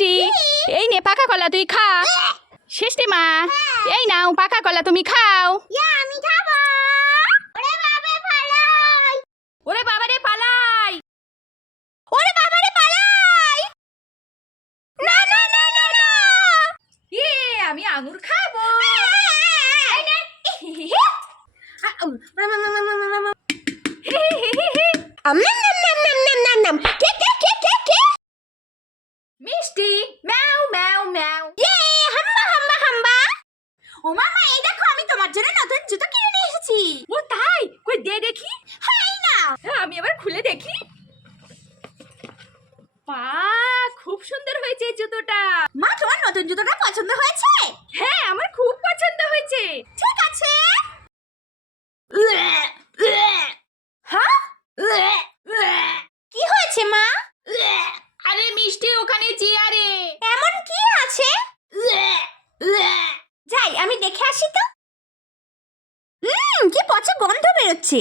মিষ্টি, এই নে পাকা কলা, তুই খা। সৃষ্টি মা, এই নাও পাকা কলা, তুমি খাও। আমি খাবো। ওরে বাবা পালাই, ওরে বাবারে পালাই, ওরে বাবা রে পালাই। না না না না না, আমি আঙুর খাবো। এই নে। কে কে কে কে কে? মিষ্টি, ম্যাও ম্যাও ম্যাও। হাম্বা হাম্বা হাম্বা। ও মামা, এই দেখো আমি তোমার জন্য নতুন জুতো কিনে নিয়ে এসেছি। ও তাই? কই দে দেখি। হাই না। আমি আবার খুলে দেখি। পা, খুব সুন্দর হয়েছে এই জুতোটা। মা, তোমার নতুন জুতোটা পছন্দ হয়েছে? হ্যাঁ, আমার খুব পছন্দ হয়েছে। ঠিক আছে। হ্যাঁ? কি হয়েছে মা? আরে মিষ্টি, ওখানে চেয়ারে। এমন কি আছে? যাই আমি দেখে আসি তো। কি পচা গন্ধ বেরোচ্ছে।